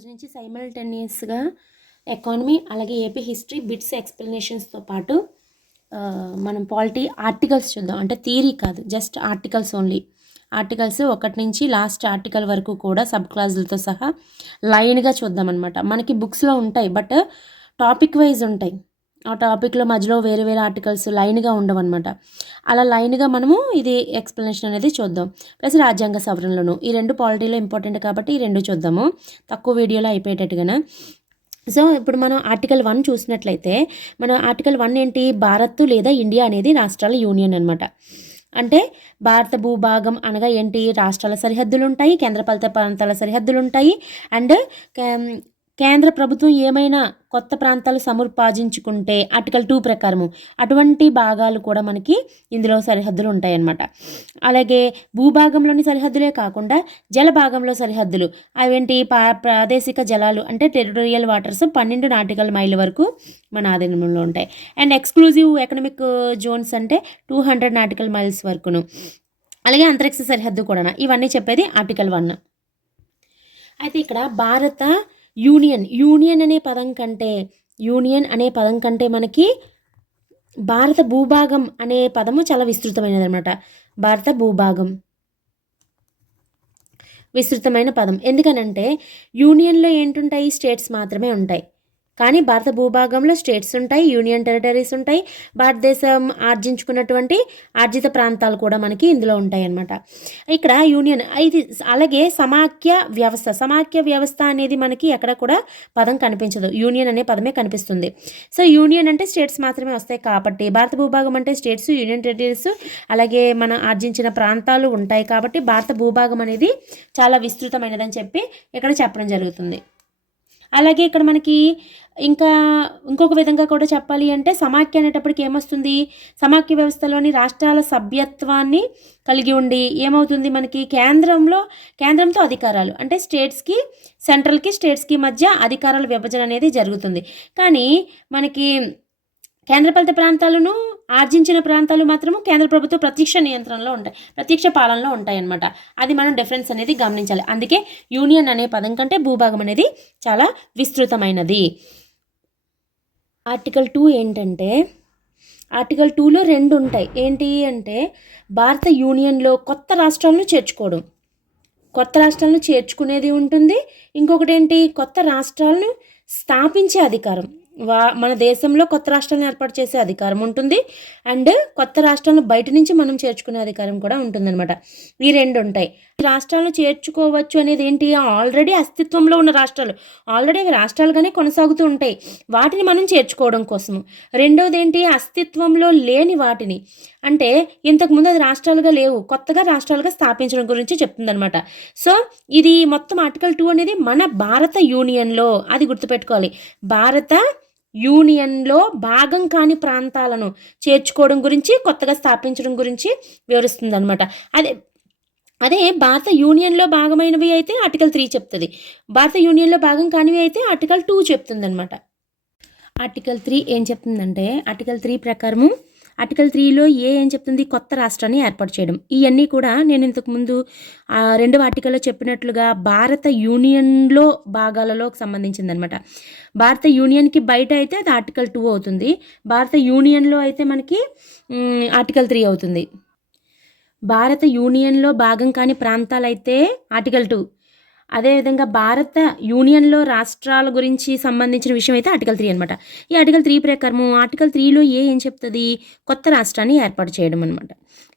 ఈరోజు నుంచి సైమల్టేనియస్గా ఎకానమీ అలాగే ఏపీ హిస్టరీ బిట్స్ ఎక్స్ప్లెనేషన్స్తో పాటు మనం పాలిటీ ఆర్టికల్స్ చూద్దాం. అంటే థియరీ కాదు, జస్ట్ ఆర్టికల్స్ ఓన్లీ. ఆర్టికల్స్ 1 నుంచి లాస్ట్ ఆర్టికల్ వరకు కూడా సబ్ క్లాజులతో సహా లైన్గా చూద్దాం అనమాట. మనకి బుక్స్లో ఉంటాయి, బట్ టాపిక్ వైజ్ ఉంటాయి. ఆ టాపిక్లో మధ్యలో వేరే వేరే ఆర్టికల్స్ లైన్గా ఉండవు అనమాట. అలా లైన్గా మనము ఇది ఎక్స్ప్లెనేషన్ అనేది చూద్దాం. ప్లస్ రాజ్యాంగ సవరణలను, ఈ 2 పాలిటీలో ఇంపార్టెంట్ కాబట్టి ఈ 2 చూద్దాము తక్కువ వీడియోలో అయిపోయేటట్టుగా. సో ఇప్పుడు మనం ఆర్టికల్ 1 చూసినట్లయితే, మన ఆర్టికల్ 1 ఏంటి? భారత్ లేదా ఇండియా అనేది రాష్ట్రాల యూనియన్ అనమాట. అంటే భారత భూభాగం అనగా ఏంటి? రాష్ట్రాల సరిహద్దులు ఉంటాయి, కేంద్రపాలిత ప్రాంతాల సరిహద్దులు ఉంటాయి. అండ్ కేంద్ర ప్రభుత్వం ఏమైనా కొత్త ప్రాంతాలు సముపార్జించుకుంటే ఆర్టికల్ 2 ప్రకారము అటువంటి భాగాలు కూడా మనకి ఇందులో సరిహద్దులు ఉంటాయన్నమాట. అలాగే భూభాగంలోని సరిహద్దులే కాకుండా జల భాగంలో సరిహద్దులు అవేంటి? ప్రాదేశిక జలాలు అంటే టెరిటోరియల్ వాటర్స్ 12 నాటికల్ మైళ్ళ వరకు మన ఆధీనంలో ఉంటాయి. అండ్ ఎక్స్క్లూజివ్ ఎకనామిక్ జోన్స్ అంటే 200 నాటికల్ మైల్స్ వరకును. అలాగే అంతరిక్ష సరిహద్దు కూడా. ఇవన్నీ చెప్పేది ఆర్టికల్ 1. అయితే ఇక్కడ భారత యూనియన్ అనే పదం కంటే మనకి భారత భూభాగం అనే పదము చాలా విస్తృతమైనది అనమాట. భారత భూభాగం విస్తృతమైన పదం. ఎందుకనంటే యూనియన్లో ఏంటుంటాయి? స్టేట్స్ మాత్రమే ఉంటాయి. కానీ భారత భూభాగంలో స్టేట్స్ ఉంటాయి, యూనియన్ టెరిటరీస్ ఉంటాయి, భారతదేశం ఆర్జించుకున్నటువంటి ఆర్జిత ప్రాంతాలు కూడా మనకి ఇందులో ఉంటాయి అన్నమాట. ఇక్కడ యూనియన్ ఇది. అలాగే సమాఖ్య వ్యవస్థ అనేది మనకి ఎక్కడ కూడా పదం కనిపించదు, యూనియన్ అనే పదమే కనిపిస్తుంది. సో యూనియన్ అంటే స్టేట్స్ మాత్రమే వస్తాయి కాబట్టి, భారత భూభాగం అంటే స్టేట్స్, యూనియన్ టెరిటరీస్ అలాగే మన ఆర్జించిన ప్రాంతాలు ఉంటాయి కాబట్టి భారత భూభాగం అనేది చాలా విస్తృతమైనదని చెప్పి ఇక్కడ చెప్పడం జరుగుతుంది. అలాగే ఇక్కడ మనకి ఇంకొక విధంగా కూడా చెప్పాలి అంటే, సమాఖ్య అనేటప్పటికి ఏమొస్తుంది? సమాఖ్య వ్యవస్థలోని రాష్ట్రాల సభ్యత్వాన్ని కలిగి ఉండి ఏమవుతుంది మనకి? కేంద్రంతో అధికారాలు అంటే స్టేట్స్కి మధ్య అధికారాల విభజన అనేది జరుగుతుంది. కానీ మనకి కేంద్రపాలిత ప్రాంతాలను ఆర్జించిన ప్రాంతాలు మాత్రము కేంద్ర ప్రభుత్వ ప్రత్యక్ష పాలనలో ఉంటాయి అన్నమాట. అది మనం డిఫరెన్స్ అనేది గమనించాలి. అందుకే యూనియన్ అనే పదం కంటే భూభాగం అనేది చాలా విస్తృతమైనది. ఆర్టికల్ 2 ఏంటంటే, ఆర్టికల్ 2లో 2 ఉంటాయి. ఏంటి అంటే, భారత యూనియన్లో కొత్త రాష్ట్రాలను చేర్చుకునేది ఉంటుంది. ఇంకొకటి ఏంటి? కొత్త రాష్ట్రాలను స్థాపించే అధికారం. మన దేశంలో కొత్త రాష్ట్రాలను ఏర్పాటు చేసే అధికారం ఉంటుంది. అండ్ కొత్త రాష్ట్రాలను బయట నుంచి మనం చేర్చుకునే అధికారం కూడా ఉంటుందన్నమాట. ఈ 2 ఉంటాయి. రాష్ట్రాలను చేర్చుకోవచ్చు అనేది ఏంటి? ఆల్రెడీ అస్తిత్వంలో ఉన్న రాష్ట్రాలు, ఆల్రెడీ రాష్ట్రాలుగానే కొనసాగుతూ ఉంటాయి, వాటిని మనం చేర్చుకోవడం కోసము. రెండోది ఏంటి? అస్తిత్వంలో లేని వాటిని, అంటే ఇంతకుముందు అది రాష్ట్రాలుగా లేవు, కొత్తగా రాష్ట్రాలుగా స్థాపించడం గురించి చెప్తుందనమాట. సో ఇది మొత్తం ఆర్టికల్ 2 అనేది మన భారత యూనియన్లో, అది గుర్తుపెట్టుకోవాలి, భారత యూనియన్లో భాగం కాని ప్రాంతాలను చేర్చుకోవడం గురించి, కొత్తగా స్థాపించడం గురించి వివరిస్తుంది అనమాట. అదే భారత యూనియన్లో భాగమైనవి అయితే ఆర్టికల్ 3 చెప్తుంది, భారత యూనియన్లో భాగం కానివి అయితే ఆర్టికల్ 2 చెప్తుంది అనమాట. ఆర్టికల్ 3 ఏం చెప్తుందంటే, ఆర్టికల్ 3 ప్రకారము ఆర్టికల్ 3లో ఏం చెప్తుంది? కొత్త రాష్ట్రాన్ని ఏర్పాటు చేయడం. ఇవన్నీ కూడా నేను ఇంతకుముందు 2వ ఆర్టికల్లో చెప్పినట్లుగా భారత యూనియన్లో భాగాలలో సంబంధించింది అనమాట. భారత యూనియన్కి బయట అయితే అది ఆర్టికల్ 2 అవుతుంది, భారత యూనియన్లో అయితే మనకి ఆర్టికల్ 3 అవుతుంది. భారత యూనియన్లో భాగం కాని ప్రాంతాలైతే ఆర్టికల్ 2, అదేవిధంగా భారత యూనియన్లో రాష్ట్రాల గురించి సంబంధించిన విషయం అయితే ఆర్టికల్ 3 అనమాట. ఈ ఆర్టికల్ 3 ప్రకారము ఆర్టికల్ 3లో ఏం చెప్తుంది? కొత్త రాష్ట్రాన్ని ఏర్పాటు చేయడం అనమాట.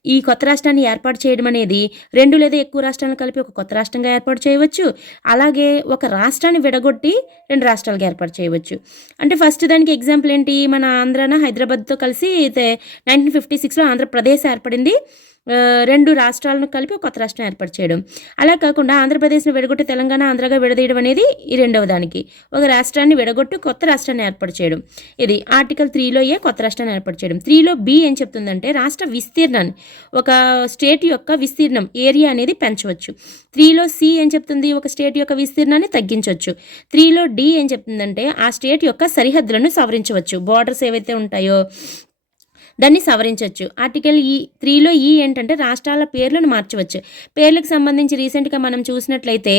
ఈ కొత్త రాష్ట్రాన్ని ఏర్పాటు చేయడం అనేది 2 లేదా ఎక్కువ రాష్ట్రాలను కలిపి ఒక కొత్త రాష్ట్రంగా ఏర్పాటు చేయవచ్చు. అలాగే ఒక రాష్ట్రాన్ని విడగొట్టి 2 రాష్ట్రాలుగా ఏర్పాటు చేయవచ్చు. అంటే ఫస్ట్ దానికి ఎగ్జాంపుల్ ఏంటి? మన హైదరాబాద్తో కలిసి 1956లో ఆంధ్రప్రదేశ్ ఏర్పడింది. 2 రాష్ట్రాలను కలిపి కొత్త రాష్ట్రం ఏర్పాటు చేయడం. అలా కాకుండా ఆంధ్రప్రదేశ్ను విడగొట్టి తెలంగాణ, ఆంధ్రగా విడదీయడం అనేది ఈ 2వ దానికి. ఒక రాష్ట్రాన్ని విడగొట్టి కొత్త రాష్ట్రాన్ని ఏర్పాటు చేయడం. ఇది ఆర్టికల్ 3లో కొత్త రాష్ట్రాన్ని ఏర్పాటు చేయడం. 3లో బి ఏం చెప్తుందంటే, రాష్ట్ర విస్తీర్ణాన్ని, ఒక స్టేట్ యొక్క విస్తీర్ణం, ఏరియా అనేది పెంచవచ్చు. 3లో సి ఏం చెప్తుంది? ఒక స్టేట్ యొక్క విస్తీర్ణాన్ని తగ్గించవచ్చు. 3లో డి ఏం చెప్తుందంటే, ఆ స్టేట్ యొక్క సరిహద్దులను సవరించవచ్చు. బార్డర్స్ ఏవైతే ఉంటాయో దాన్ని సవరించవచ్చు. ఆర్టికల్ 3లో ఏంటంటే రాష్ట్రాల పేర్లను మార్చవచ్చు. పేర్లకు సంబంధించి రీసెంట్‌గా మనం చూసినట్లయితే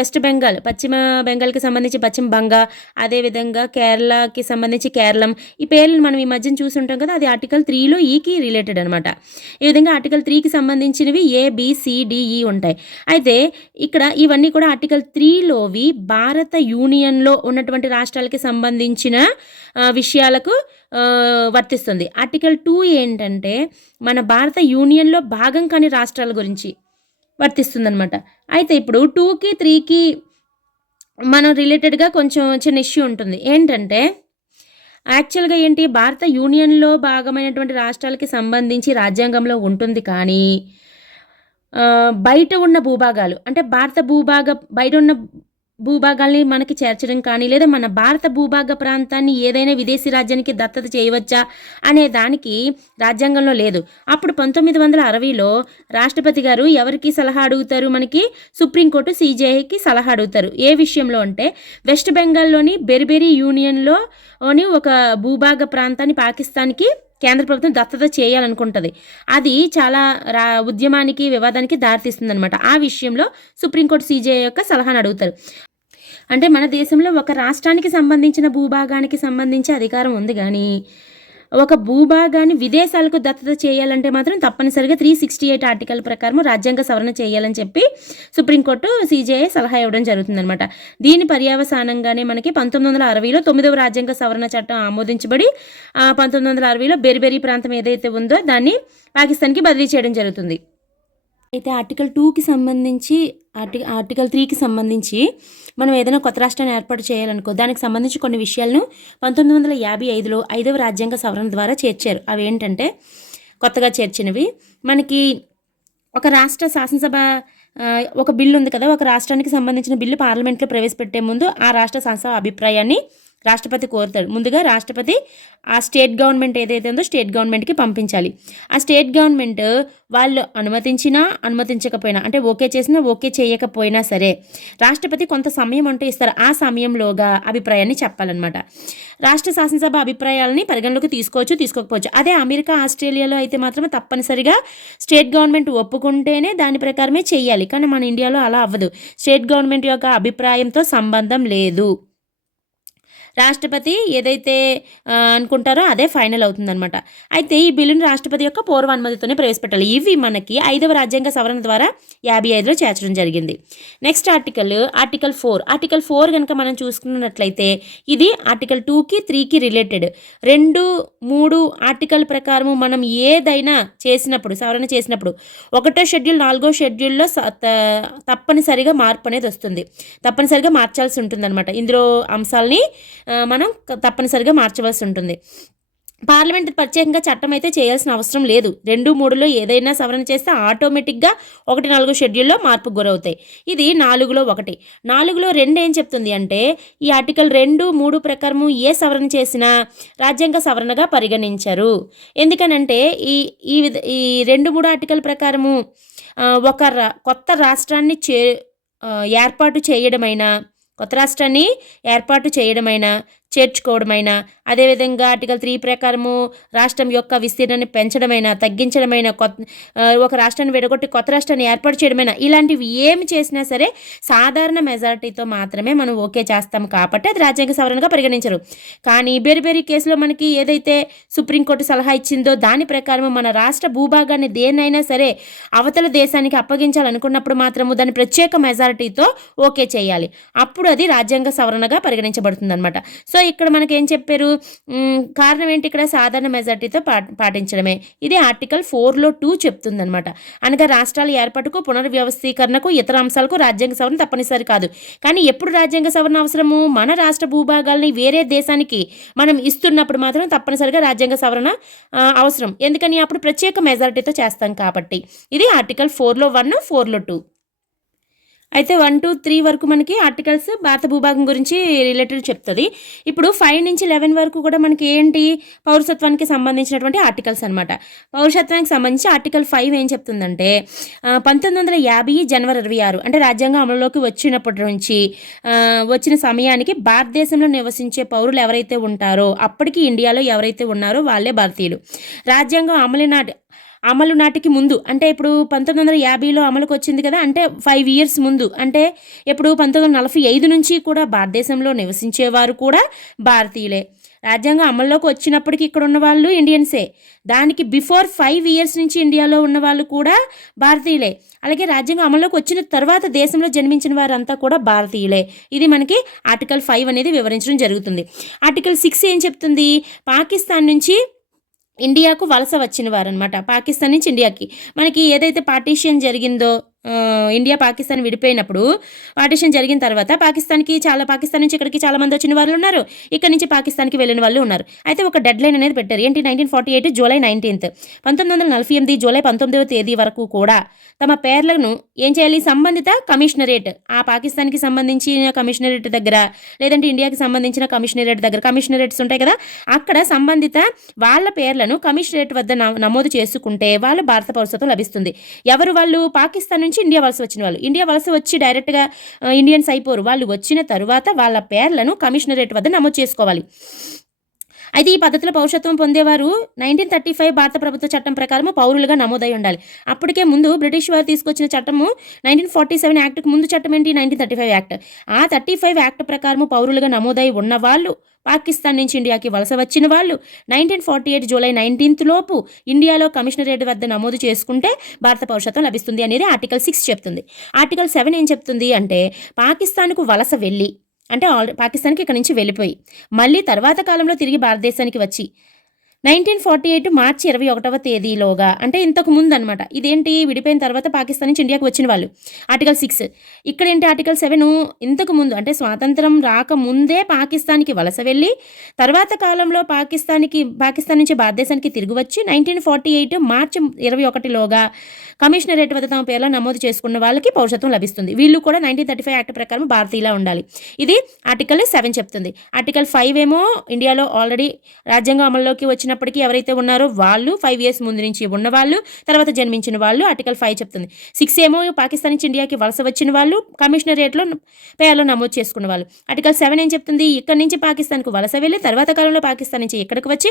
వెస్ట్ బెంగాల్, పశ్చిమ బెంగాల్‌కి సంబంధించి పశ్చిమ బంగా, అదేవిధంగా కేరళకి సంబంధించి కేరళం. ఈ పేర్లను మనం ఈ మధ్యన చూసుంటాం కదా, అది ఆర్టికల్ 3లో ఈకి రిలేటెడ్ అనమాట. ఈ విధంగా ఆర్టికల్ 3కి సంబంధించినవి ఏ, బి, సి, డి, ఈ ఉంటాయి. అయితే ఇక్కడ ఇవన్నీ కూడా ఆర్టికల్ 3లోవి భారత యూనియన్లో ఉన్నటువంటి రాష్ట్రాలకి సంబంధించిన విషయాలకు వర్తిస్తుంది. ఆర్టికల్ 2 ఏంటంటే మన భారత యూనియన్లో భాగం కాని రాష్ట్రాల గురించి వర్తిస్తుందనమాట. అయితే ఇప్పుడు 2కి 3కి మనం రిలేటెడ్గా కొంచెం చిన్న ఇష్యూ ఉంటుంది. ఏంటంటే యాక్చువల్గా ఏంటి, భారత యూనియన్లో భాగమైనటువంటి రాష్ట్రాలకి సంబంధించి రాజ్యాంగంలో ఉంటుంది, కానీ బయట ఉన్న భూభాగాలు అంటే బయట ఉన్న భూభాగాల్ని మనకి చేర్చడం కానీ, లేదా మన భారత భూభాగ ప్రాంతాన్ని ఏదైనా విదేశీ రాజ్యానికి దత్తత చేయవచ్చా అనే దానికి రాజ్యాంగంలో లేదు. అప్పుడు 1960లో రాష్ట్రపతి గారు ఎవరికి సలహా అడుగుతారు, మనకి సుప్రీంకోర్టు CJIకి సలహా అడుగుతారు. ఏ విషయంలో అంటే వెస్ట్ బెంగాల్లోని బెర్బెరీ యూనియన్లోని ఒక భూభాగ ప్రాంతాన్ని పాకిస్తాన్కి కేంద్ర ప్రభుత్వం దత్తత చేయాలనుకుంటుంది. అది చాలా ఉద్యమానికి, వివాదానికి దారితీస్తుంది అనమాట. ఆ విషయంలో సుప్రీంకోర్టు CJI యొక్క సలహాను అడుగుతారు. అంటే మన దేశంలో ఒక రాష్ట్రానికి సంబంధించిన భూభాగానికి సంబంధించి అధికారం ఉంది, కానీ ఒక భూభాగాన్ని విదేశాలకు దత్తత చేయాలంటే మాత్రం తప్పనిసరిగా 368 ఆర్టికల్ ప్రకారం రాజ్యాంగ సవరణ చేయాలని చెప్పి సుప్రీంకోర్టు CJI సలహా ఇవ్వడం జరుగుతుందన్నమాట. దీని పర్యవసానంగానే మనకి 1960లో 9వ రాజ్యాంగ సవరణ చట్టం ఆమోదించబడి 1960లో బెర్బెరీ ప్రాంతం ఏదైతే ఉందో దాన్ని పాకిస్తాన్కి బదిలీ చేయడం జరుగుతుంది. అయితే ఆర్టికల్ 2కి సంబంధించి ఆర్టికల్ 3కి సంబంధించి మనం ఏదైనా కొత్త రాష్ట్రాన్ని ఏర్పాటు చేయాలనుకో, దానికి సంబంధించి కొన్ని విషయాలను 1955లో 5వ రాజ్యాంగ సవరణ ద్వారా చేర్చారు. అవి ఏంటంటే కొత్తగా చేర్చినవి, మనకి ఒక రాష్ట్ర శాసనసభ ఒక బిల్లు ఉంది కదా, ఒక రాష్ట్రానికి సంబంధించిన బిల్లు పార్లమెంట్లో ప్రవేశపెట్టే ముందు ఆ రాష్ట్ర శాసనసభ అభిప్రాయాన్ని రాష్ట్రపతి కోరుతాడు. ముందుగా రాష్ట్రపతి ఆ స్టేట్ గవర్నమెంట్ ఏదైతే ఉందో స్టేట్ గవర్నమెంట్కి పంపించాలి. ఆ స్టేట్ గవర్నమెంట్ వాళ్ళు అనుమతించినా అనుమతించకపోయినా, అంటే ఓకే చేసినా ఓకే చేయకపోయినా సరే రాష్ట్రపతి కొంత సమయం అంటూ ఇస్తారు. ఆ సమయంలోగా అభిప్రాయాన్ని చెప్పాలన్నమాట. రాష్ట్ర శాసనసభ అభిప్రాయాలని పరిగణలోకి తీసుకోవచ్చు, తీసుకోకపోవచ్చు. అదే అమెరికా, ఆస్ట్రేలియాలో అయితే మాత్రమే తప్పనిసరిగా స్టేట్ గవర్నమెంట్ ఒప్పుకుంటేనే దాని ప్రకారమే చేయాలి. కానీ మన ఇండియాలో అలా అవ్వదు. స్టేట్ గవర్నమెంట్ యొక్క అభిప్రాయంతో సంబంధం లేదు. రాష్ట్రపతి ఏదైతే అనుకుంటారో అదే ఫైనల్ అవుతుందన్నమాట. అయితే ఈ బిల్లును రాష్ట్రపతి యొక్క పూర్వ అనుమతితోనే ప్రవేశపెట్టాలి. ఇవి మనకి 5వ రాజ్యాంగ సవరణ ద్వారా 55లో చేర్చడం జరిగింది. Next article 4. ఆర్టికల్ 4 కనుక మనం చూసుకున్నట్లయితే ఇది ఆర్టికల్ 2కి 3కి రిలేటెడ్. 2, 3 ఆర్టికల్ ప్రకారం మనం ఏదైనా చేసినప్పుడు, సవరణ చేసినప్పుడు 1వ షెడ్యూల్ 4వ షెడ్యూల్లో తప్పనిసరిగా మార్పు అనేది వస్తుంది. తప్పనిసరిగా మార్చాల్సి ఉంటుందన్నమాట. ఇందులో అంశాలని మనం తప్పనిసరిగా మార్చవలసి ఉంటుంది. పార్లమెంట్ ప్రత్యేకంగా చట్టం అయితే చేయాల్సిన అవసరం లేదు. 2, 3లో ఏదైనా సవరణ చేస్తే ఆటోమేటిక్గా 1, 4 షెడ్యూల్లో మార్పుకు గురవుతాయి. ఇది 4లో 1. 4లో 2 ఏం చెప్తుంది అంటే ఈ ఆర్టికల్ 2, 3 ప్రకారము ఏ సవరణ చేసినా రాజ్యాంగ సవరణగా పరిగణించరు. ఎందుకనంటే ఈ 2, 3 ఆర్టికల్ ప్రకారము ఒక కొత్త రాష్ట్రాన్ని ఏర్పాటు చేయడమైనా చేర్చుకోవడమైనా, అదేవిధంగా ఆర్టికల్ 3 ప్రకారము రాష్ట్రం యొక్క విస్తీర్ణాన్ని పెంచడమైనా, తగ్గించడమైనా, ఒక రాష్ట్రాన్ని విడగొట్టి కొత్త రాష్ట్రాన్ని ఏర్పాటు చేయడమైనా, ఇలాంటివి ఏమి చేసినా సరే సాధారణ మెజారిటీతో మాత్రమే మనం ఓకే చేస్తాం. కాబట్టి అది రాజ్యాంగ సవరణగా పరిగణించరు. కానీ బెర్బెరీ కేసులో మనకి ఏదైతే సుప్రీంకోర్టు సలహా ఇచ్చిందో దాని ప్రకారం మన రాష్ట్ర భూభాగాన్ని దేన్నైనా సరే అవతల దేశానికి అప్పగించాలనుకున్నప్పుడు మాత్రము దాని ప్రత్యేక మెజారిటీతో ఓకే చేయాలి. అప్పుడు అది రాజ్యాంగ సవరణగా పరిగణించబడుతుంది అనమాట. సో ఇక్కడ మనకి ఏం చెప్పారు, కారణం ఏంటి, ఇక్కడ సాధారణ మెజారిటీతో పాటించడమే. ఇది ఆర్టికల్ 4లో 2 చెప్తుందనమాట. అనగా రాష్ట్రాల ఏర్పాటుకు, పునర్వ్యవస్థీకరణకు, ఇతర అంశాలకు రాజ్యాంగ సవరణ తప్పనిసరి కాదు. కానీ ఎప్పుడు రాజ్యాంగ సవరణ అవసరము, మన రాష్ట్ర భూభాగాల్ని వేరే దేశానికి మనం ఇస్తున్నప్పుడు మాత్రం తప్పనిసరిగా రాజ్యాంగ సవరణ అవసరం. ఎందుకని అప్పుడు ప్రత్యేక మెజారిటీతో చేస్తాం కాబట్టి. ఇది ఆర్టికల్ 4లో 1, 4లో 2. అయితే 1-3 వరకు మనకి ఆర్టికల్స్ భారత భూభాగం గురించి రిలేటెడ్ చెప్తుంది. ఇప్పుడు 5 నుంచి 11 వరకు కూడా మనకి ఏంటి, పౌరసత్వానికి సంబంధించినటువంటి ఆర్టికల్స్ అనమాట. పౌరసత్వానికి సంబంధించి ఆర్టికల్ 5 ఏం చెప్తుందంటే 1950 జనవరి 26 అంటే రాజ్యాంగం అమలులోకి వచ్చినప్పటి నుంచి వచ్చిన సమయానికి భారతదేశంలో నివసించే పౌరులు ఎవరైతే ఉంటారో అప్పటికి ఇండియాలో ఎవరైతే ఉన్నారో వాళ్ళే భారతీయులు. రాజ్యాంగం అమలు నాటికి ముందు అంటే ఇప్పుడు 1950లో అమలుకి వచ్చింది కదా, అంటే 5 ఇయర్స్ ముందు అంటే ఇప్పుడు 1945 నుంచి కూడా భారతదేశంలో నివసించేవారు కూడా భారతీయులే. రాజ్యాంగం అమల్లోకి వచ్చినప్పటికి ఇక్కడ ఉన్న వాళ్ళు ఇండియన్సే. దానికి బిఫోర్ 5 ఇయర్స్ నుంచి ఇండియాలో ఉన్న వాళ్ళు కూడా భారతీయులే. అలాగే రాజ్యాంగం అమల్లోకి వచ్చిన తర్వాత దేశంలో జన్మించిన వారంతా కూడా భారతీయులే. ఇది మనకి ఆర్టికల్ 5 అనేది వివరించడం జరుగుతుంది. ఆర్టికల్ 6 ఏం చెప్తుంది, పాకిస్తాన్ నుంచి ఇండియాకు వలస వచ్చిన వారనమాట. పాకిస్తాన్ నుంచి ఇండియాకి మనకి ఏదైతే పార్టీషన్ జరిగిందో, ఇండియా పాకిస్తాన్ విడిపోయినప్పుడు పార్టీషన్ జరిగిన తర్వాత పాకిస్తాన్ నుంచి ఇక్కడికి చాలా మంది వచ్చిన వాళ్ళు ఉన్నారు, ఇక్కడ నుంచి పాకిస్తాన్కి వెళ్ళిన వాళ్ళు ఉన్నారు. అయితే ఒక డెడ్ లైన్ అనేది పెట్టారు. ఏంటి, 1948 జూలై 19th 1948 జూలై 19వ తేదీ వరకు కూడా తమ పేర్లను ఏం చేయాలి, సంబంధిత కమిషనరేట్, ఆ పాకిస్తాన్కి సంబంధించిన కమిషనరేట్ దగ్గర లేదంటే ఇండియాకి సంబంధించిన కమిషనరేట్ దగ్గర, కమిషనరేట్స్ ఉంటాయి కదా, అక్కడ సంబంధిత వాళ్ళ పేర్లను కమిషనరేట్ వద్ద నమోదు చేసుకుంటే వాళ్ళు భారత పౌరసత్వం లభిస్తుంది. ఎవరు వాళ్ళు, పాకిస్తాన్ నుంచి ఇండియా వలస వచ్చిన వాళ్ళు. ఇండియా వలస వచ్చి డైరెక్ట్గా ఇండియన్స్ అయిపోరు, వాళ్ళు వచ్చిన తరువాత వాళ్ళ పేర్లను కమిషనరేట్ వద్ద నమోదు చేసుకోవాలి. అయితే ఈ పద్ధతిలో పౌరసత్వం పొందేవారు 1935 భారత ప్రభుత్వ చట్టం ప్రకారం పౌరులుగా నమోదై ఉండాలి. అప్పటికే ముందు బ్రిటిష్ వారు తీసుకొచ్చిన చట్టము 1947 యాక్ట్కి ముందు చట్టం ఏంటి, 1935 యాక్ట్. ఆ 35 యాక్ట్ ప్రకారం పౌరులుగా నమోదై ఉన్న వాళ్ళు, పాకిస్తాన్ నుంచి ఇండియాకి వలస వచ్చిన వాళ్ళు 1948 జూలై 19th లోపు ఇండియాలో కమిషనరేట్ వద్ద నమోదు చేసుకుంటే భారత పౌరసత్వం లభిస్తుంది అనేది ఆర్టికల్ 6 చెప్తుంది. ఆర్టికల్ 7 ఏం చెప్తుంది అంటే, పాకిస్తాన్కు వలస వెళ్ళి అంటే పాకిస్తాన్కి ఇక్కడ నుంచి వెళ్ళిపోయి మళ్ళీ తర్వాత కాలంలో తిరిగి భారతదేశానికి వచ్చి 1948 మార్చి 21వ తేదీలోగా అంటే ఇంతకు ముందు అనమాట. ఇదేంటి, విడిపోయిన తర్వాత పాకిస్తాన్ నుంచి ఇండియాకి వచ్చిన వాళ్ళు. ఆర్టికల్ 6 ఇక్కడ ఏంటి, ఆర్టికల్ 7 ఇంతకు ముందు అంటే స్వాతంత్రం రాకముందే పాకిస్తాన్కి వలస వెళ్ళి తర్వాత కాలంలో పాకిస్తాన్ నుంచి భారతదేశానికి తిరిగి వచ్చి 1948 మార్చి 21లోగా కమిషనరేట్ వద్ద తమ పేర్లను నమోదు చేసుకున్న వాళ్ళకి పౌరసత్వం లభిస్తుంది. వీళ్ళు కూడా 1935 యాక్ట్ ప్రకారం భారతీయులా ఉండాలి. ఇది ఆర్టికల్ 7 చెప్తుంది. ఆర్టికల్ 5 ఏమో ఇండియాలో ఆల్రెడీ రాజ్యాంగం అమల్లోకి వచ్చినప్పటికీ ఎవరైతే ఉన్నారో వాళ్ళు 5 ఇయర్స్ ముందు నుంచి ఉన్నవాళ్ళు, తర్వాత జన్మించిన వాళ్ళు, ఆర్టికల్ 5 చెప్తుంది. 6 ఏమో పాకిస్తాన్ నుంచి ఇండియాకి వలస వచ్చిన వాళ్ళు, కమిషనరేట్లో పేర్లు నమోదు చేసుకున్న వాళ్ళు. ఆర్టికల్ 7 ఏం చెప్తుంది, ఇక్కడ నుంచి పాకిస్తాన్కు వలస వెళ్ళి తర్వాత కాలంలో పాకిస్తాన్ నుంచి ఇక్కడికి వచ్చి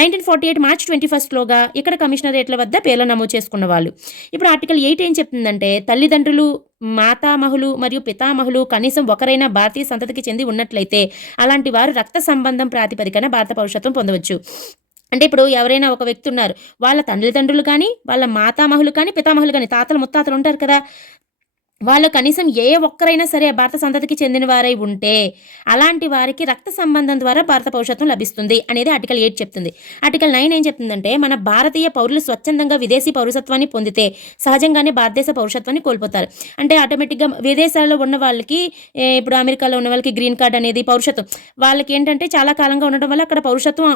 1948 మార్చి 21లోగా ఇక్కడ కమిషనరేట్ల వద్ద పేర్లు నమోదు చేసుకున్న వాళ్ళు. ఇప్పుడు ఆర్టికల్ 8 ఏం చెప్తుందంటే, తల్లిదండ్రులు, మాతామహులు మరియు పితామహులు కనీసం ఒకరైనా భారతీయ సంతతికి చెంది ఉన్నట్లయితే అలాంటి వారు రక్త సంబంధం ప్రాతిపదికన భారత పౌరసత్వం పొందవచ్చు. అంటే ఇప్పుడు ఎవరైనా ఒక వ్యక్తి ఉన్నారు, వాళ్ళ తల్లిదండ్రులు కానీ, వాళ్ళ మాతామహులు కానీ, పితామహులు కానీ, తాతలు ముత్తాతలు ఉంటారు కదా, వాళ్ళు కనీసం ఏ ఒక్కరైనా సరే భారత సంతతికి చెందిన వారై ఉంటే అలాంటి వారికి రక్త సంబంధం ద్వారా భారత పౌరసత్వం లభిస్తుంది అనేది ఆర్టికల్ 8 చెప్తుంది. ఆర్టికల్ 9 ఏం చెప్తుందంటే, మన భారతీయ పౌరులు స్వచ్ఛందంగా విదేశీ పౌరసత్వాన్ని పొందితే సహజంగానే భారతదేశ పౌరసత్వాన్ని కోల్పోతారు. అంటే ఆటోమేటిక్గా విదేశాల్లో ఉన్న వాళ్ళకి, ఇప్పుడు అమెరికాలో ఉన్న వాళ్ళకి గ్రీన్ కార్డ్ అనేది పౌరసత్వం, వాళ్ళకి ఏంటంటే చాలా కాలంగా ఉండడం వల్ల అక్కడ పౌరసత్వం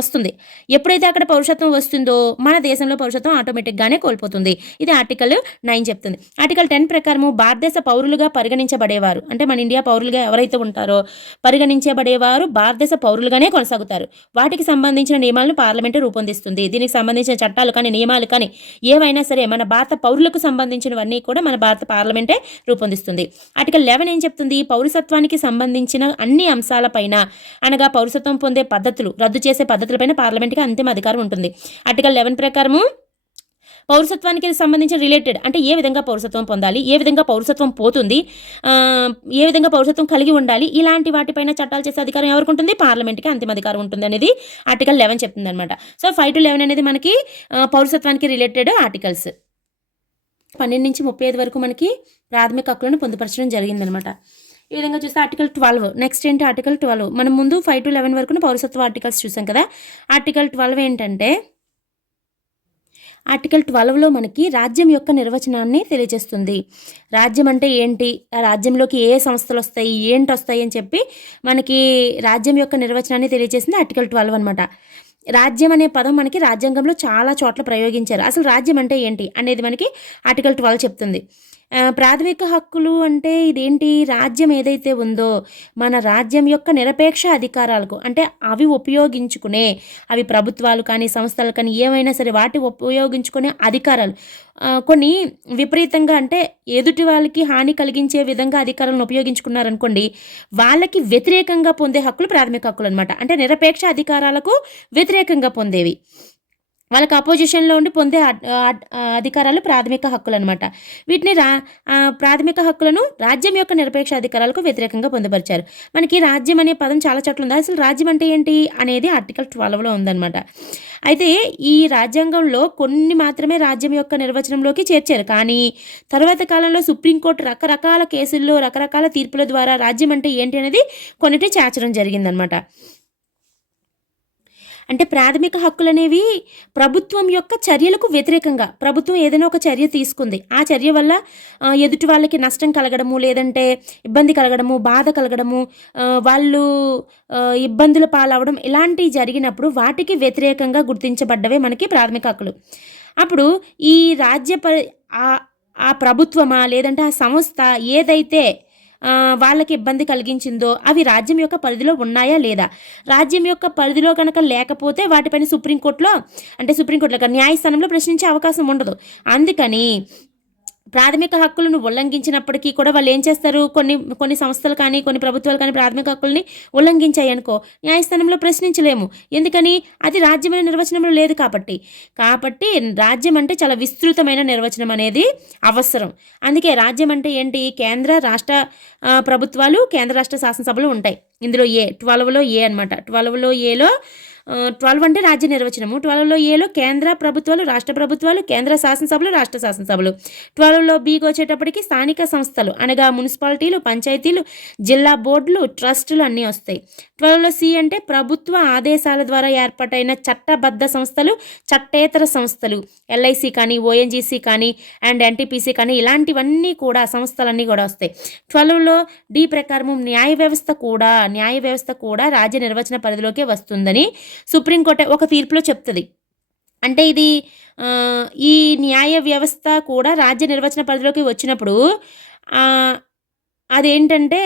వస్తుంది. ఎప్పుడైతే అక్కడ పౌరసత్వం వస్తుందో మన దేశంలో పౌరసత్వం ఆటోమేటిక్గానే కోల్పోతుంది. ఇది ఆర్టికల్ 9 చెప్తుంది. ఆర్టికల్ 10 ప్రకారం భారతదేశ పౌరులుగా పరిగణించబడేవారు అంటే మన ఇండియా పౌరులుగా ఎవరైతే ఉంటారో పరిగణించబడేవారు భారతదేశ పౌరులుగానే కొనసాగుతారు. వాటికి సంబంధించిన నియమాలను పార్లమెంటు రూపొందిస్తుంది. దీనికి సంబంధించిన చట్టాలు కానీ నియమాలు కానీ ఏవైనా సరే మన భారత పౌరులకు సంబంధించినవన్నీ కూడా మన భారత పార్లమెంటే రూపొందిస్తుంది. ఆర్టికల్ 11 ఏం చెప్తుంది, పౌరసత్వానికి సంబంధించిన అన్ని అంశాలపైన అనగా పౌరసత్వం పొందే పద్ధతులు, రద్దు చేసే పద్ధతులపైన పార్లమెంట్కి అంతిమ అధికారం ఉంటుంది. ఆర్టికల్ 11 ప్రకారము పౌరసత్వానికి సంబంధించిన రిలేటెడ్ అంటే ఏ విధంగా పౌరసత్వం పొందాలి, ఏ విధంగా పౌరసత్వం పోతుంది, ఏ విధంగా పౌరసత్వం కలిగి ఉండాలి, ఇలాంటి వాటిపైన చట్టాలు చేసే అధికారం ఎవరికి ఉంటుంది, పార్లమెంట్కి అంతిమ అధికారం ఉంటుంది అనేది ఆర్టికల్ 11 చెప్తుంది అనమాట. సో 5 to 11 అనేది మనకి పౌరసత్వానికి రిలేటెడ్ ఆర్టికల్స్. 12 నుంచి 35 వరకు మనకి ప్రాథమిక హక్కులను పొందుపరచడం జరిగిందనమాట. ఈ విధంగా చూస్తే ఆర్టికల్ 12 నెక్స్ట్ ఏంటి, ఆర్టికల్ 12 మనం ముందు 5 to 11 వరకు పౌరసత్వ ఆర్టికల్స్ చూసాం కదా. ఆర్టికల్ 12 ఏంటంటే, ఆర్టికల్ 12లో మనకి రాజ్యం యొక్క నిర్వచనాన్ని తెలియజేస్తుంది. రాజ్యం అంటే ఏంటి, ఆ రాజ్యంలోకి ఏ సంస్థలు వస్తాయి, ఏంటి వస్తాయి అని చెప్పి మనకి రాజ్యం యొక్క నిర్వచనాన్ని తెలియజేసింది ఆర్టికల్ 12 అనమాట. రాజ్యం అనే పదం మనకి రాజ్యాంగంలో చాలా చోట్ల ప్రయోగించారు. అసలు రాజ్యం అంటే ఏంటి అనేది మనకి ఆర్టికల్ 12 చెప్తుంది. ప్రాథమిక హక్కులు అంటే ఇదేంటి, రాజ్యం ఏదైతే ఉందో మన రాజ్యం యొక్క నిరపేక్ష అధికారాలకు, అంటే అవి ఉపయోగించుకునే, అవి ప్రభుత్వాలు కానీ సంస్థలు కానీ ఏమైనా సరే వాటి ఉపయోగించుకునే అధికారాలు కొన్ని విపరీతంగా అంటే ఎదుటి వాళ్ళకి హాని కలిగించే విధంగా అధికారాలను ఉపయోగించుకున్నారనుకోండి, వాళ్ళకి వ్యతిరేకంగా పొందే హక్కులు ప్రాథమిక హక్కులు అనమాట. అంటే నిరపేక్ష అధికారాలకు వ్యతిరేకంగా పొందేవి, వాళ్ళకి అపోజిషన్లో ఉండి పొందే అధికారాలు ప్రాథమిక హక్కులు అనమాట. వీటిని ప్రాథమిక హక్కులను రాజ్యం యొక్క నిరపేక్ష అధికారాలకు వ్యతిరేకంగా పొందుపరిచారు. మనకి రాజ్యం అనే పదం చాలా చోట్ల ఉంది. అసలు రాజ్యం అంటే ఏంటి అనేది ఆర్టికల్ 12లో ఉందన్నమాట. అయితే ఈ రాజ్యాంగంలో కొన్ని మాత్రమే రాజ్యం యొక్క నిర్వచనంలోకి చేర్చారు. కానీ తర్వాత కాలంలో సుప్రీంకోర్టు రకరకాల కేసుల్లో రకరకాల తీర్పుల ద్వారా రాజ్యం అంటే ఏంటి అనేది కొన్నిటి చేర్చడం జరిగిందనమాట. అంటే ప్రాథమిక హక్కులు అనేవి ప్రభుత్వం యొక్క చర్యలకు వ్యతిరేకంగా, ప్రభుత్వం ఏదైనా ఒక చర్య తీసుకుంది, ఆ చర్య వల్ల ఎదుటి వాళ్ళకి నష్టం కలగడము, లేదంటే ఇబ్బంది కలగడము, బాధ కలగడము, వాళ్ళు ఇబ్బందుల పాలవడం, ఇలాంటివి జరిగినప్పుడు వాటికి వ్యతిరేకంగా గుర్తించబడ్డవే మనకి ప్రాథమిక హక్కులు. అప్పుడు ఈ రాజ్య ఆ ప్రభుత్వమా లేదంటే ఆ సంస్థ ఏదైతే వాళ్ళకి ఇబ్బంది కలిగించిందో అవి రాజ్యం యొక్క పరిధిలో ఉన్నాయా లేదా, రాజ్యం యొక్క పరిధిలో కనుక లేకపోతే వాటిపైన సుప్రీంకోర్టులో న్యాయస్థానంలో ప్రశ్నించే అవకాశం ఉండదు. అందుకని ప్రాథమిక హక్కులను ఉల్లంఘించినప్పటికీ కూడా వాళ్ళు ఏం చేస్తారు, కొన్ని సంస్థలు కానీ కొన్ని ప్రభుత్వాలు కానీ ప్రాథమిక హక్కుల్ని ఉల్లంఘించాయి అనుకో, న్యాయస్థానంలో ప్రశ్నించలేము. ఎందుకని, అది రాజ్యమైన నిర్వచనంలో లేదు కాబట్టి. రాజ్యం అంటే చాలా విస్తృతమైన నిర్వచనం అనేది అవసరం. అందుకే రాజ్యం అంటే ఏంటి, కేంద్ర రాష్ట్ర ప్రభుత్వాలు, కేంద్ర రాష్ట్ర శాసనసభలు ఉంటాయి. ఇందులో 12లో అనమాట. 12లో 12 అంటే రాజ్య నిర్వచనము, 12లో ఏలో కేంద్ర ప్రభుత్వాలు, రాష్ట్ర ప్రభుత్వాలు, కేంద్ర శాసనసభలు, రాష్ట్ర శాసనసభలు. 12లో బికి వచ్చేటప్పటికి స్థానిక సంస్థలు అనగా మున్సిపాలిటీలు, పంచాయతీలు, జిల్లా బోర్డులు, ట్రస్టులు అన్నీ వస్తాయి. 12లో సి అంటే ప్రభుత్వ ఆదేశాల ద్వారా ఏర్పాటైన చట్టబద్ధ సంస్థలు, చట్టేతర సంస్థలు, ఎల్ఐసి కానీ, ఓఎన్జీసీ కానీ అండ్ ఎన్టీపీసీ కానీ ఇలాంటివన్నీ కూడా సంస్థలన్నీ కూడా వస్తాయి. 12లో డి ప్రకారము న్యాయ వ్యవస్థ కూడా రాజ్య నిర్వచన పరిధిలోకే వస్తుందని సుప్రీంకోర్టు ఒక తీర్పులో చెప్తుంది. అంటే ఇది ఈ న్యాయ వ్యవస్థ కూడా రాజ్య నిర్వచన పరిధిలోకి వచ్చినప్పుడు అదేంటంటే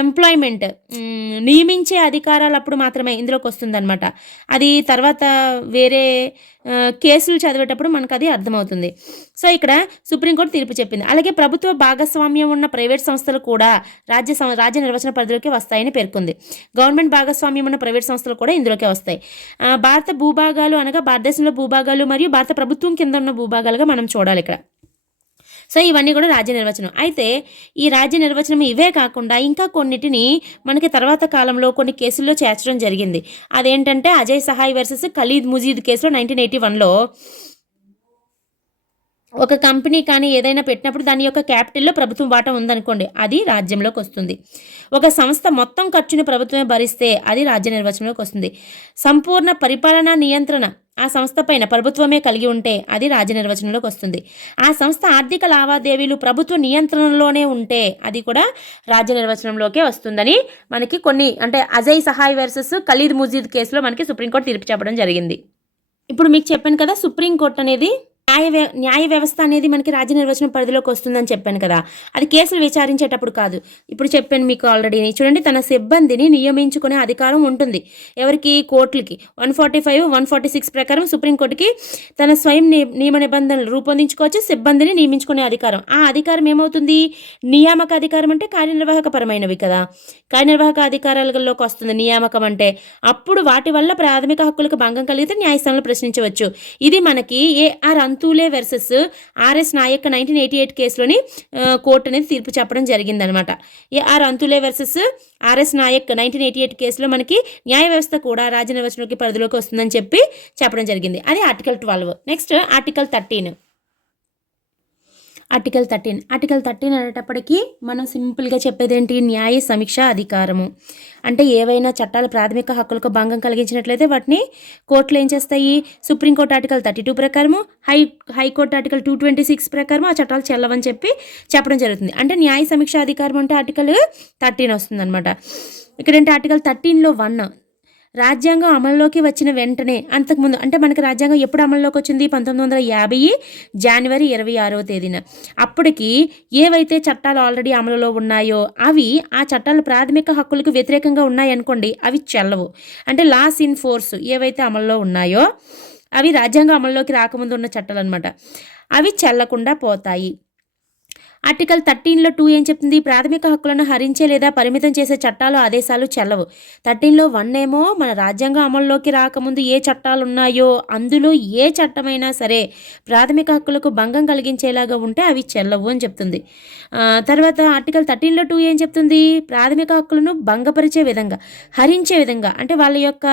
ఎంప్లాయ్మెంట్, నియమించే అధికారాలు అప్పుడు మాత్రమే ఇందులోకి వస్తుందన్నమాట. అది తర్వాత వేరే కేసులు చదివేటప్పుడు మనకు అది అర్థమవుతుంది. సో ఇక్కడ సుప్రీంకోర్టు తీర్పు చెప్పింది. అలాగే ప్రభుత్వ భాగస్వామ్యం ఉన్న ప్రైవేట్ సంస్థలు కూడా రాజ్య నిర్వచన పరిధిలోకి వస్తాయని పేర్కొంది. గవర్నమెంట్ భాగస్వామ్యం ఉన్న ప్రైవేట్ సంస్థలు కూడా ఇందులోకే వస్తాయి. భారత భూభాగాలు అనగా భారతదేశంలో భూభాగాలు మరియు భారత ప్రభుత్వం కింద ఉన్న భూభాగాలుగా మనం చూడాలి ఇక్కడ. సో ఇవన్నీ కూడా రాజ్య నిర్వచనం. అయితే ఈ రాజ్య నిర్వచనం ఇవే కాకుండా ఇంకా కొన్నిటిని మనకి తర్వాత కాలంలో కొన్ని కేసుల్లో చేర్చడం జరిగింది. అదేంటంటే అజయ్ సహాయ్ వర్సెస్ ఖలీద్ ముజీద్ కేసులో 1981లో ఒక కంపెనీ కానీ ఏదైనా పెట్టినప్పుడు దాని యొక్క క్యాపిటల్లో ప్రభుత్వం వాటా ఉందనుకోండి, అది రాజ్యంలోకి వస్తుంది. ఒక సంస్థ మొత్తం ఖర్చుని ప్రభుత్వమే భరిస్తే అది రాజ్య నిర్వచనంలోకి వస్తుంది. సంపూర్ణ పరిపాలనా నియంత్రణ ఆ సంస్థ పైన ప్రభుత్వమే కలిగి ఉంటే అది రాజ్య నిర్వచనంలోకి వస్తుంది. ఆ సంస్థ ఆర్థిక లావాదేవీలు ప్రభుత్వ నియంత్రణలోనే ఉంటే అది కూడా రాజ్య నిర్వచనంలోకే వస్తుందని మనకి కొన్ని, అంటే అజయ్ సహాయ్ వర్సెస్ ఖలీద్ ముజీద్ కేసులో మనకి సుప్రీంకోర్టు తీర్పు చెప్పడం జరిగింది. ఇప్పుడు మీకు చెప్పాను కదా, సుప్రీంకోర్టు అనేది న్యాయ వ్యవస్థ అనేది మనకి రాజ్య నిర్వచనం పరిధిలోకి వస్తుందని చెప్పాను కదా, అది కేసులు విచారించేటప్పుడు కాదు. ఇప్పుడు చెప్పాను మీకు ఆల్రెడీ. చూడండి, తన సిబ్బందిని నియమించుకునే అధికారం ఉంటుంది. ఎవరికి? కోర్టులకి. 145, 146 ప్రకారం సుప్రీంకోర్టుకి తన స్వయం నియమ నిబంధనలు రూపొందించుకోవచ్చు, సిబ్బందిని నియమించుకునే అధికారం. ఆ అధికారం ఏమవుతుంది? నియామక అధికారం అంటే కార్యనిర్వాహకపరమైనవి కదా, కార్యనిర్వాహక అధికారాలలోకి వస్తుంది నియామకం అంటే. అప్పుడు వాటి వల్ల ప్రాథమిక హక్కులకు భంగం కలిగితే న్యాయస్థానంలో ప్రశ్నించవచ్చు. ఇది మనకి AR Antulay versus RS Nayak 1988 కేసులోని కోర్టు అనేది తీర్పు చెప్పడం జరిగిందనమాట. AR Antulay versus RS Nayak 1988 కేసులో మనకి న్యాయ వ్యవస్థ కూడా రాజ్య నిర్వచనంలోకి పరిధిలోకి వస్తుందని చెప్పడం జరిగింది. అది ఆర్టికల్ 12. Next article 13. ఆర్టికల్ 13 అనేటప్పటికీ మనం సింపుల్గా చెప్పేది ఏంటి? న్యాయ సమీక్ష అధికారము. అంటే ఏవైనా చట్టాలు ప్రాథమిక హక్కులకు భంగం కలిగించినట్లయితే వాటిని కోర్టులు ఏం చేస్తాయి? సుప్రీంకోర్టు ఆర్టికల్ 32 ప్రకారము, హైకోర్టు ఆర్టికల్ 226 ప్రకారం ఆ చట్టాలు చెల్లవని చెప్పడం జరుగుతుంది. అంటే న్యాయ సమీక్ష అధికారం అంటే ఆర్టికల్ 13 వస్తుందన్నమాట. ఇక్కడంటే ఆర్టికల్ 13లో 1 రాజ్యాంగం అమల్లోకి వచ్చిన వెంటనే, అంతకుముందు అంటే మనకి రాజ్యాంగం ఎప్పుడు అమల్లోకి వచ్చింది? 1950 జనవరి 26వ తేదీన. అప్పటికి ఏవైతే చట్టాలు ఆల్రెడీ అమలులో ఉన్నాయో అవి, ఆ చట్టాలు ప్రాథమిక హక్కులకు వ్యతిరేకంగా ఉన్నాయనుకోండి, అవి చెల్లవు. అంటే లాస్ ఇన్ ఫోర్స్ ఏవైతే అమల్లో ఉన్నాయో అవి రాజ్యాంగం అమల్లోకి రాకముందు ఉన్న చట్టాలు అనమాట, అవి చెల్లకుండా పోతాయి. ఆర్టికల్ 13లో 2 ఏం చెప్తుంది? ప్రాథమిక హక్కులను హరించే లేదా పరిమితం చేసే చట్టాలు, ఆదేశాలు చెల్లవు. 13లో 1 ఏమో మన రాజ్యాంగం అమల్లోకి రాకముందు ఏ చట్టాలు ఉన్నాయో అందులో ఏ చట్టమైనా సరే ప్రాథమిక హక్కులకు భంగం కలిగించేలాగా ఉంటే అవి చెల్లవు అని చెప్తుంది. తర్వాత ఆర్టికల్ 13లో 2 ఏం చెప్తుంది? ప్రాథమిక హక్కులను భంగపరిచే విధంగా, హరించే విధంగా, అంటే వాళ్ళ యొక్క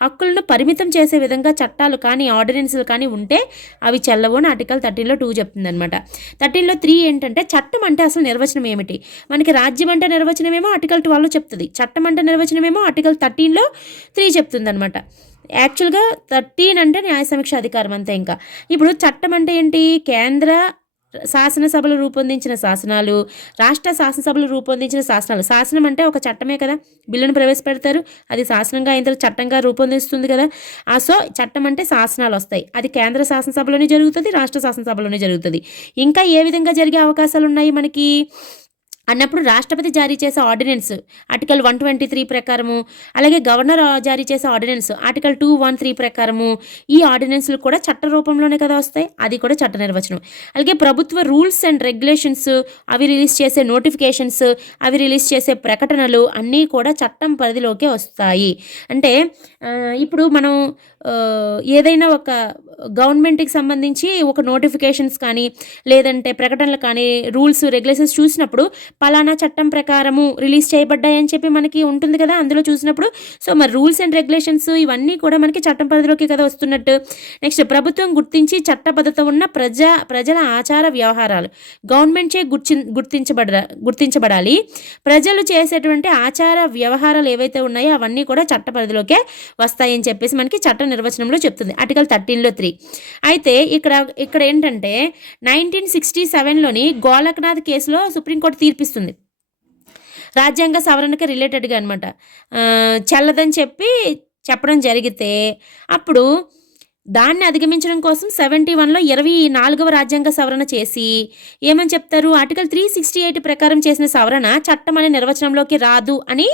హక్కులను పరిమితం చేసే విధంగా చట్టాలు కానీ ఆర్డినెన్స్లు కానీ ఉంటే అవి చెల్లవు అని ఆర్టికల్ 13లో 2 చెప్తుంది అనమాట. 13లో 3 ఏంటంటే చట్టం అంటే అసలు నిర్వచనం ఏమిటి? మనకి రాజ్యం అంటే నిర్వచనమేమో ఆర్టికల్ 12లో చెప్తుంది, చట్టం అంటే నిర్వచనమేమో ఆర్టికల్ 13లో 3 చెప్తుంది అనమాట. యాక్చువల్గా 13 అంటే న్యాయ సమీక్ష అధికారం అంతే. ఇంకా ఇప్పుడు చట్టం అంటే ఏంటి? కేంద్ర శాసనసభలు రూపొందించిన శాసనాలు, రాష్ట్ర శాసనసభలు రూపొందించిన శాసనాలు. శాసనం అంటే ఒక చట్టమే కదా, బిల్లును ప్రవేశపెడతారు, అది శాసనంగా అయిన తర్వాత చట్టంగా రూపొందిస్తుంది కదా. సో చట్టం అంటే శాసనాలు వస్తాయి, అది కేంద్ర శాసనసభలోనే జరుగుతుంది, రాష్ట్ర శాసనసభలోనే జరుగుతుంది. ఇంకా ఏ విధంగా జరిగే అవకాశాలు ఉన్నాయి మనకి అన్నప్పుడు? రాష్ట్రపతి జారీ చేసే ఆర్డినెన్స్ ఆర్టికల్ 123 ప్రకారము, అలాగే గవర్నర్ జారీ చేసే ఆర్డినెన్స్ ఆర్టికల్ 213 ప్రకారము, ఈ ఆర్డినెన్స్లు కూడా చట్ట రూపంలోనే కదా వస్తాయి, అది కూడా చట్ట నిర్వచనం. అలాగే ప్రభుత్వ రూల్స్ అండ్ రెగ్యులేషన్స్, అవి రిలీజ్ చేసే నోటిఫికేషన్స్, అవి రిలీజ్ చేసే ప్రకటనలు అన్నీ కూడా చట్టం పరిధిలోకే వస్తాయి. అంటే ఇప్పుడు మనం ఏదైనా ఒక గవర్నమెంట్కి సంబంధించి ఒక నోటిఫికేషన్స్ కానీ లేదంటే ప్రకటనలు కానీ, రూల్స్ రెగ్యులేషన్స్ చూసినప్పుడు పలానా చట్టం ప్రకారము రిలీజ్ చేయబడ్డాయని చెప్పి మనకి ఉంటుంది కదా అందులో చూసినప్పుడు. సో మరి రూల్స్ అండ్ రెగ్యులేషన్స్ ఇవన్నీ కూడా మనకి చట్టం పరిధిలోకి కదా వస్తున్నట్టు. నెక్స్ట్, ప్రభుత్వం చట్టబద్ధత ఉన్న ప్రజల ఆచార వ్యవహారాలు గవర్నమెంట్ చే గుర్తించబడాలి. ప్రజలు చేసేటువంటి ఆచార వ్యవహారాలు ఏవైతే ఉన్నాయో అవన్నీ కూడా చట్ట పరిధిలోకే వస్తాయని చెప్పేసి మనకి చట్ట నిర్వచనంలో చెప్తుంది ఆర్టికల్ 13లో 3. అయితే ఇక్కడ ఏంటంటే 1967లోని గోలక్నాథ్ కేసులో సుప్రీంకోర్టు తీర్పిస్తుంది, రాజ్యాంగ సవరణకి రిలేటెడ్గా అనమాట, చెల్లదని చెప్పడం జరిగితే అప్పుడు దాన్ని అధిగమించడం కోసం 71లో 24వ రాజ్యాంగ సవరణ చేసి ఏమని చెప్తారు? ఆర్టికల్ 368 ప్రకారం చేసిన సవరణ చట్టం అనే నిర్వచనంలోకి రాదు అని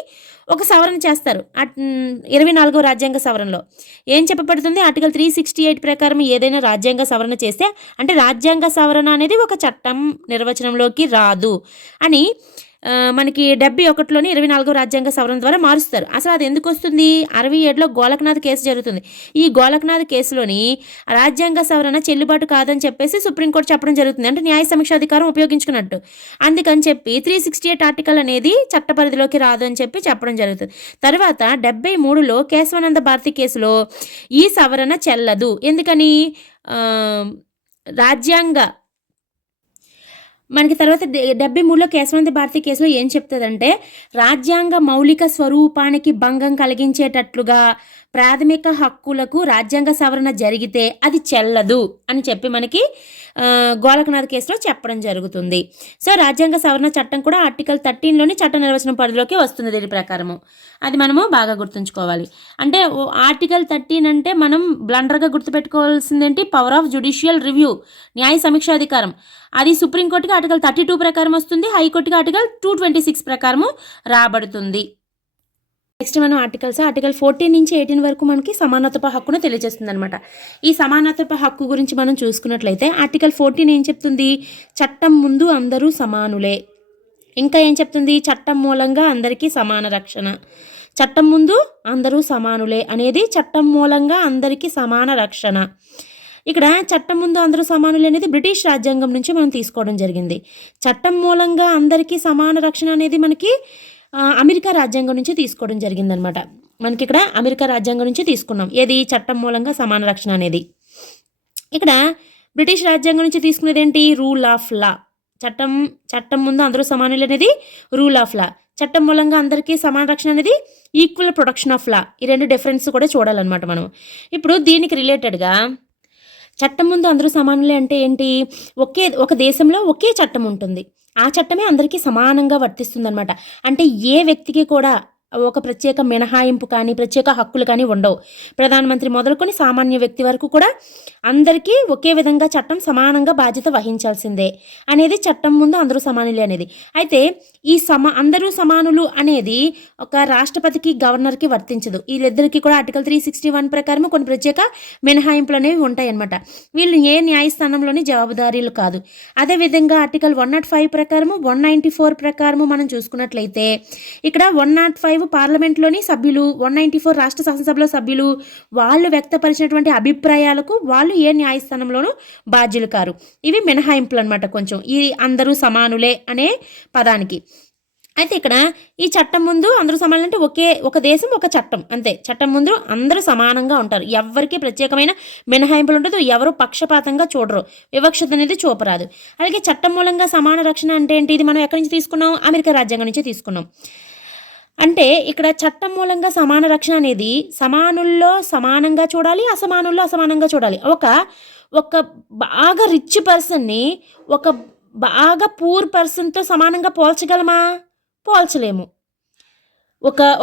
ఒక సవరణ చేస్తారు. 24వ రాజ్యాంగ సవరణలో ఏం చెప్పబడుతుంది? ఆర్టికల్ 368 ప్రకారం ఏదైనా రాజ్యాంగ సవరణ చేస్తే అంటే రాజ్యాంగ సవరణ అనేది ఒక చట్టం నిర్వచనంలోకి రాదు అని మనకి 71లోని 24వ రాజ్యాంగ సవరణ ద్వారా మారుస్తారు. అసలు అది ఎందుకు వస్తుంది? 67లో గోలక్నాథ్ కేసు జరుగుతుంది. ఈ గోలక్నాథ్ కేసులోని రాజ్యాంగ సవరణ చెల్లుబాటు కాదని చెప్పేసి సుప్రీంకోర్టు చెప్పడం జరుగుతుంది, అంటే న్యాయ సమీక్ష అధికారం ఉపయోగించుకున్నట్టు. అందుకని చెప్పి 368 ఆర్టికల్ అనేది చట్ట పరిధిలోకి రాదు అని చెప్పడం జరుగుతుంది. తర్వాత 73లో కేశవానంద భారతి కేసులో ఈ సవరణ చెల్లదు. ఎందుకని? రాజ్యాంగ మనకి తర్వాత 73లో కేశవానంద భారతి కేసులో ఏం చెప్తుందంటే రాజ్యాంగ మౌలిక స్వరూపానికి భంగం కలిగించేటట్లుగా ప్రాథమిక హక్కులకు రాజ్యాంగ సవరణ జరిగితే అది చెల్లదు అని చెప్పి మనకి గోలక్నాథ్ కేసులో చెప్పడం జరుగుతుంది. సో రాజ్యాంగ సవరణ చట్టం కూడా ఆర్టికల్ 13లోని చట్ట నిర్వచనం పరిధిలోకి వస్తుంది. దీని ప్రకారము అది మనము బాగా గుర్తుంచుకోవాలి. అంటే ఆర్టికల్ 13 అంటే మనం బ్లండర్గా గుర్తుపెట్టుకోవాల్సింది ఏంటి? పవర్ ఆఫ్ జ్యుడిషియల్ రివ్యూ, న్యాయ సమీక్షాధికారం. అది సుప్రీంకోర్టుకి ఆర్టికల్ 32 ప్రకారం వస్తుంది, హైకోర్టుకి ఆర్టికల్ 226 ప్రకారము రాబడుతుంది. నెక్స్ట్ మనం ఆర్టికల్ 14 నుంచి 18 వరకు మనకి సమానత్వ హక్కును తెలియజేస్తుంది అనమాట. ఈ సమానత్వ హక్కు గురించి మనం చూసుకున్నట్లయితే ఆర్టికల్ 14 ఏం చెప్తుంది? చట్టం ముందు అందరూ సమానులే. ఇంకా ఏం చెప్తుంది? చట్టం మూలంగా అందరికీ సమాన రక్షణ. చట్టం ముందు అందరూ సమానులే అనేది చట్టం మూలంగా అందరికీ సమాన రక్షణ. ఇక్కడ చట్టం ముందు అందరూ సమానులు అనేది బ్రిటిష్ రాజ్యాంగం నుంచి మనం తీసుకోవడం జరిగింది. చట్టం మూలంగా అందరికీ సమాన రక్షణ అనేది మనకి అమెరికా రాజ్యాంగం నుంచి తీసుకోవడం జరిగిందనమాట. మనకి ఇక్కడ అమెరికా రాజ్యాంగం నుంచి తీసుకున్నాం ఏది? చట్టం మూలంగా సమాన రక్షణ అనేది. ఇక్కడ బ్రిటిష్ రాజ్యాంగం నుంచి తీసుకునేది ఏంటి? రూల్ ఆఫ్ లా. చట్టం ముందు అందరూ సమానులు అనేది రూల్ ఆఫ్ లా. చట్టం మూలంగా అందరికీ సమాన రక్షణ అనేది ఈక్వల్ ప్రొటెక్షన్ ఆఫ్ లా. ఈ రెండు డిఫరెన్స్ కూడా చూడాలన్నమాట మనం. ఇప్పుడు దీనికి రిలేటెడ్గా చట్టం ముందు అందరూ సమానులే అంటే ఏంటి? ఒక దేశంలో ఒకే చట్టం ఉంటుంది, ఆ చట్టమే అందరికీ సమానంగా వర్తిస్తుంది అనమాట. అంటే ఏ వ్యక్తికి కూడా ఒక ప్రత్యేక మినహాయింపు కానీ ప్రత్యేక హక్కులు కానీ ఉండవు. ప్రధానమంత్రి మొదలుకొని సామాన్య వ్యక్తి వరకు కూడా అందరికీ ఒకే విధంగా చట్టం సమానంగా బాధ్యత వహించాల్సిందే అనేది చట్టం ముందు అందరూ సమానులే అనేది. అయితే ఈ అందరూ సమానులు అనేది ఒక రాష్ట్రపతికి గవర్నర్కి వర్తించదు. వీళ్ళిద్దరికీ కూడా ఆర్టికల్ 361 ప్రకారం కొన్ని ప్రత్యేక మినహాయింపులు అనేవి ఉంటాయి అన్నమాట. వీళ్ళు ఏ న్యాయస్థానంలోని జవాబుదారీలు కాదు. అదేవిధంగా ఆర్టికల్ 105 ప్రకారము 194 ప్రకారము మనం చూసుకున్నట్లయితే ఇక్కడ 105 పార్లమెంట్లోని సభ్యులు, 194 రాష్ట్ర శాసనసభలో సభ్యులు వాళ్ళు వ్యక్తపరిచినటువంటి అభిప్రాయాలకు వాళ్ళు ఏ న్యాయస్థానంలోనూ బాధ్యులు కారు. ఇవి మినహాయింపులు అనమాట. కొంచెం ఈ అందరూ సమానులే అనే పదానికి. అయితే ఇక్కడ ఈ చట్టం ముందు అందరూ సమానం అంటే ఒక దేశం ఒక చట్టం అంతే. చట్టం ముందు అందరూ సమానంగా ఉంటారు. ఎవరికి ప్రత్యేకమైన మినహాయింపులు ఉండదు. ఎవరు పక్షపాతంగా చూడరు. వివక్షత అనేది చూపరాదు. అలాగే చట్టం మూలంగా సమాన రక్షణ అంటే ఏంటి? ఇది మనం ఎక్కడి నుంచి తీసుకున్నాం? అమెరికా రాజ్యాంగం నుంచి తీసుకున్నాం. అంటే ఇక్కడ చట్టం మూలంగా సమాన రక్షణ అనేది సమానుల్లో సమానంగా చూడాలి, అసమానుల్లో అసమానంగా చూడాలి. ఒక బాగా రిచ్ పర్సన్ని ఒక బాగా పూర్ పర్సన్తో సమానంగా పోల్చగలమా? పోల్చలేము.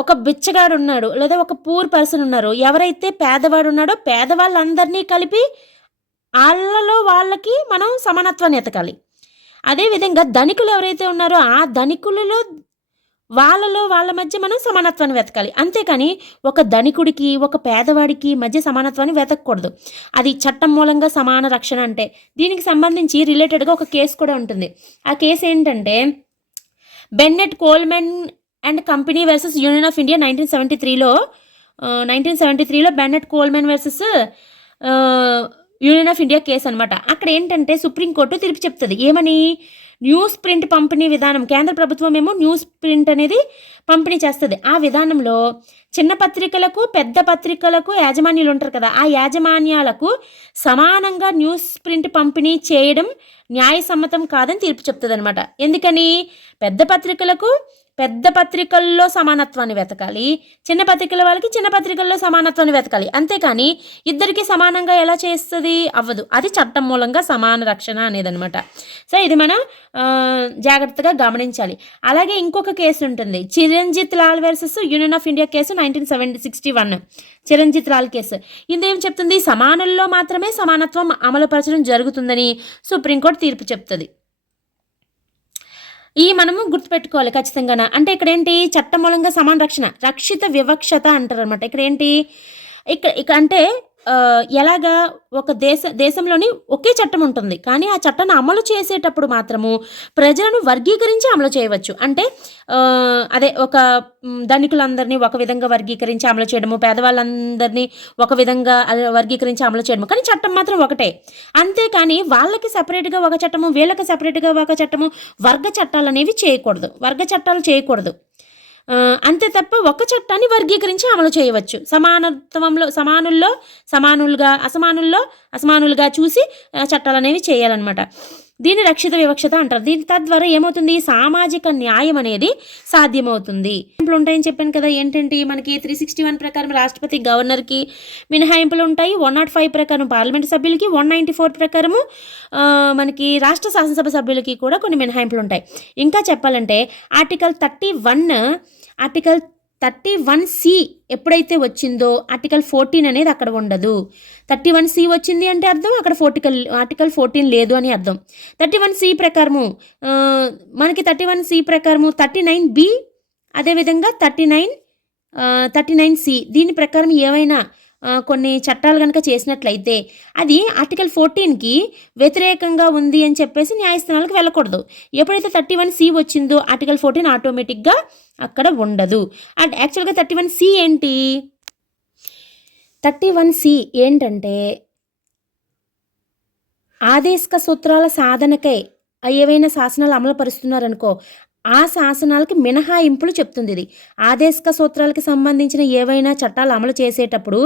ఒక బిచ్చగాడు ఉన్నాడు లేదా ఒక పూర్ పర్సన్ ఉన్నారు. ఎవరైతే పేదవాడు ఉన్నాడో పేదవాళ్ళందరినీ కలిపి వాళ్ళకి మనం సమానత్వాన్ని ఎతకాలి. అదేవిధంగా ధనికులు ఎవరైతే ఉన్నారో ఆ ధనికులలో వాళ్ళ మధ్య మనం సమానత్వాన్ని వెతకాలి. అంతేకాని ఒక ధనికుడికి ఒక పేదవాడికి మధ్య సమానత్వాన్ని వెతకూడదు. అది చట్టం మూలంగా సమాన రక్షణ అంటే. దీనికి సంబంధించి రిలేటెడ్గా ఒక కేసు కూడా ఉంటుంది. ఆ కేసు ఏంటంటే Bennett Coleman and company versus union of India 1973లో Bennett Coleman versus union of India case అనమాట. అక్కడ ఏంటంటే సుప్రీంకోర్టు తీర్పు చెప్తుంది. ఏమని? న్యూస్ ప్రింట్ పంపిణీ విధానం, కేంద్ర ప్రభుత్వం ఏమో న్యూస్ ప్రింట్ అనేది పంపిణీ చేస్తుంది. ఆ విధానంలో చిన్న పత్రికలకు పెద్ద పత్రికలకు యాజమాన్యాలు ఉంటారు కదా, ఆ యాజమాన్యాలకు సమానంగా న్యూస్ ప్రింట్ పంపిణీ చేయడం న్యాయసమ్మతం కాదని తీర్పు చెప్తుంది అనమాట. ఎందుకని? పెద్ద పత్రికల్లో సమానత్వాన్ని వెతకాలి, చిన్న పత్రికల వాళ్ళకి చిన్న పత్రికల్లో సమానత్వాన్ని వెతకాలి. అంతేకాని ఇద్దరికి సమానంగా ఎలా చేస్తుంది? అవ్వదు. అది చట్టం మూలంగా సమాన రక్షణ అనేది అనమాట. సో ఇది మనం జాగ్రత్తగా గమనించాలి. అలాగే ఇంకొక కేసు ఉంటుంది, Chiranjit Lal versus union of India case 1961. Chiranjit Lal case ఇదేం చెప్తుంది? సమానుల్లో మాత్రమే సమానత్వం అమలుపరచడం జరుగుతుందని సుప్రీంకోర్టు తీర్పు చెప్తుంది. ఈ మనము గుర్తుపెట్టుకోవాలి ఖచ్చితంగా. అంటే ఇక్కడ ఏంటి? చట్టం మూలంగా సమాన రక్షణ, రక్షిత వివక్షత అంటారు అనమాట. ఇక్కడ ఏంటి? ఇక అంటే ఎలాగా ఒక దేశంలోని ఒకే చట్టం ఉంటుంది, కానీ ఆ చట్టాన్ని అమలు చేసేటప్పుడు మాత్రము ప్రజలను వర్గీకరించి అమలు చేయవచ్చు. అంటే అదే ఒక ధనికులందరినీ ఒక విధంగా వర్గీకరించి అమలు చేయడము, పేదవాళ్ళందరినీ ఒక విధంగా వర్గీకరించి అమలు చేయడము, కానీ చట్టం మాత్రం ఒకటే. అంతేకాని వాళ్ళకి సపరేట్గా ఒక చట్టము, వీళ్ళకి సపరేట్గా ఒక చట్టము, వర్గ చట్టాలు అనేవి చేయకూడదు. వర్గ చట్టాలు చేయకూడదు. అంతే తప్ప ఒక చట్టాన్ని వర్గీకరించి అమలు చేయవచ్చు. సమానత్వంలో సమానుల్లో సమానులుగా, అసమానుల్లో అసమానులుగా చూసి చట్టాలు అనేవి చేయాలన్నమాట. దీన్ని రక్షిత వివక్షత అంటారు. దీని తద్వారా ఏమవుతుంది? సామాజిక న్యాయం అనేది సాధ్యమవుతుంది. మినహాయింపులు ఉంటాయని చెప్పాను కదా. ఏంటంటే మనకి 361 ప్రకారం రాష్ట్రపతి గవర్నర్కి మినహాయింపులు ఉంటాయి. 105 ప్రకారం పార్లమెంట్ సభ్యులకి, 194 ప్రకారము మనకి రాష్ట్ర శాసనసభ సభ్యులకి కూడా కొన్ని మినహాయింపులు ఉంటాయి. ఇంకా చెప్పాలంటే ఆర్టికల్ 31C ఎప్పుడైతే వచ్చిందో ఆర్టికల్ 14 అనేది అక్కడ ఉండదు. 31C వచ్చింది అంటే అర్థం అక్కడ ఆర్టికల్ 14 లేదు అని అర్థం. 31C ప్రకారము మనకి 31C ప్రకారము 39B, అదేవిధంగా 39C దీని ప్రకారం ఏవైనా కొన్ని చట్టాలు కనుక చేసినట్లయితే అది ఆర్టికల్ 14కి వ్యతిరేకంగా ఉంది అని చెప్పేసి న్యాయస్థానాలకు వెళ్ళకూడదు. ఎప్పుడైతే 31C వచ్చిందో ఆర్టికల్ 14 ఆటోమేటిక్గా అక్కడ ఉండదు. అండ్ యాక్చువల్గా 31C ఏంటి? 31C ఏంటంటే ఆదేశిక సూత్రాల సాధనకై ఏవైనా శాసనాలు అమలు పరుస్తున్నారనుకో, ఆ శాసనాలకి మినహాయింపులు చెప్తుంది. ఇది ఆదేశిక సూత్రాలకి సంబంధించిన ఏవైనా చట్టాలు అమలు చేసేటప్పుడు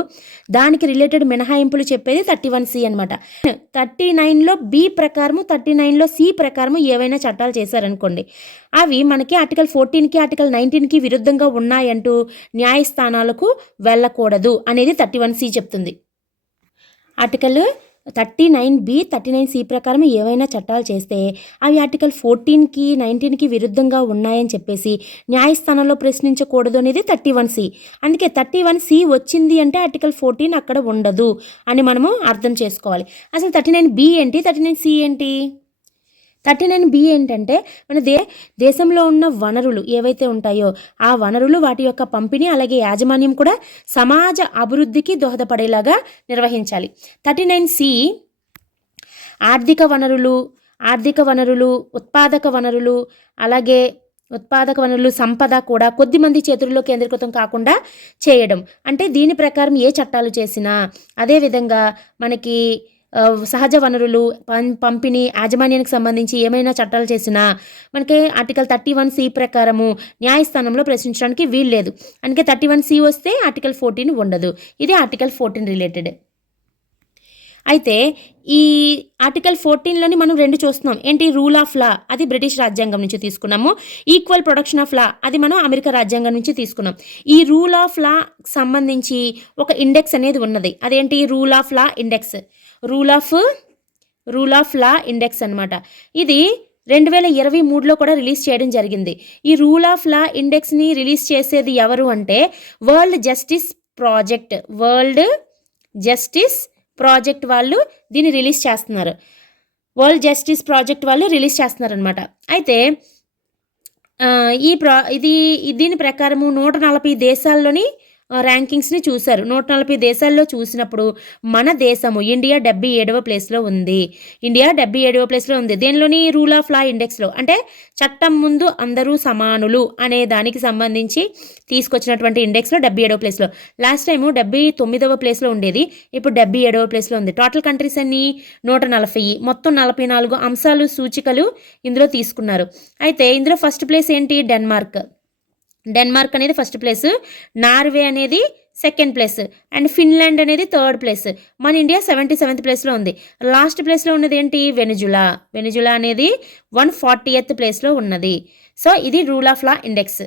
దానికి రిలేటెడ్ మినహాయింపులు చెప్పేది 31C అనమాట. 39లో B ప్రకారము 39లో C ప్రకారము ఏవైనా చట్టాలు చేశారనుకోండి, అవి మనకి ఆర్టికల్ 14కి ఆర్టికల్ 19కి విరుద్ధంగా ఉన్నాయంటూ న్యాయస్థానాలకు వెళ్ళకూడదు అనేది 31C చెప్తుంది. ఆర్టికల్ 39B 39C ప్రకారం ఏవైనా చట్టాలు చేస్తే అవి ఆర్టికల్ 14కి 19కి విరుద్ధంగా ఉన్నాయని చెప్పేసి న్యాయస్థానంలో ప్రశ్నించకూడదు అనేది 31C. అందుకే 31C వచ్చింది అంటే ఆర్టికల్ 14 అక్కడ ఉండదు అని మనము అర్థం చేసుకోవాలి. అసలు 39B ఏంటి, 39C ఏంటి? 39B ఏంటంటే మన దేశంలో ఉన్న వనరులు ఏవైతే ఉంటాయో ఆ వనరులు వాటి యొక్క పంపిణీ అలాగే యాజమాన్యం కూడా సమాజ అభివృద్ధికి దోహదపడేలాగా నిర్వహించాలి. 39C ఆర్థిక వనరులు, ఉత్పాదక వనరులు సంపద కూడా కొద్దిమంది చేతుల్లో కేంద్రీకృతం కాకుండా చేయడం. అంటే దీని ప్రకారం ఏ చట్టాలు చేసినా అదేవిధంగా మనకి సహజ వనరులు పంపిణీ యాజమాన్యానికి సంబంధించి ఏమైనా చట్టాలు చేసినా మనకి ఆర్టికల్ 31C ప్రకారము న్యాయస్థానంలో ప్రశ్నించడానికి వీల్లేదు. అందుకే 31C వస్తే ఆర్టికల్ 14 ఉండదు. ఇది ఆర్టికల్ 14 రిలేటెడ్. అయితే ఈ ఆర్టికల్ 14లోని మనం 2 చూస్తున్నాం. ఏంటి? రూల్ ఆఫ్ లా, అది బ్రిటిష్ రాజ్యాంగం నుంచి తీసుకున్నాము. ఈక్వల్ ప్రొడక్షన్ ఆఫ్ లా, అది మనం అమెరికా రాజ్యాంగం నుంచి తీసుకున్నాం. ఈ రూల్ ఆఫ్ లా సంబంధించి ఒక ఇండెక్స్ అనేది ఉన్నది. అదేంటి? Rule of law index, rule of law index అనమాట. ఇది 2023లో కూడా రిలీజ్ చేయడం జరిగింది. ఈ రూల్ ఆఫ్ లా ఇండెక్స్ని రిలీజ్ చేసేది ఎవరు అంటే వరల్డ్ జస్టిస్ ప్రాజెక్ట్ వాళ్ళు దీన్ని రిలీజ్ చేస్తున్నారు. వరల్డ్ జస్టిస్ ప్రాజెక్ట్ వాళ్ళు రిలీజ్ చేస్తున్నారనమాట. అయితే దీని ప్రకారము 140 దేశాల్లోని ర్యాంకింగ్స్ని చూశారు. 140 దేశాల్లో చూసినప్పుడు మన దేశము ఇండియా 77వ ప్లేస్లో ఉంది. దేనిలోని? రూల్ ఆఫ్ లా ఇండెక్స్లో. అంటే చట్టం ముందు అందరూ సమానులు అనే దానికి సంబంధించి తీసుకొచ్చినటువంటి ఇండెక్స్లో 77వ ప్లేస్లో. లాస్ట్ టైము 79వ ప్లేస్లో ఉండేది, ఇప్పుడు 77వ ప్లేస్లో ఉంది. టోటల్ కంట్రీస్ అన్ని 140, మొత్తం 44 అంశాలు సూచికలు ఇందులో తీసుకున్నారు. అయితే ఇందులో ఫస్ట్ ప్లేస్ ఏంటి? డెన్మార్క్ అనేది ఫస్ట్ ప్లేస్, నార్వే అనేది సెకండ్ ప్లేస్ అండ్ ఫిన్లాండ్ అనేది థర్డ్ ప్లేస్. మన ఇండియా 77th ప్లేస్లో ఉంది. లాస్ట్ ప్లేస్లో ఉన్నది ఏంటి? వెనిజులా అనేది 140th ప్లేస్లో ఉన్నది. సో ఇది రూల్ ఆఫ్ లా ఇండెక్స్.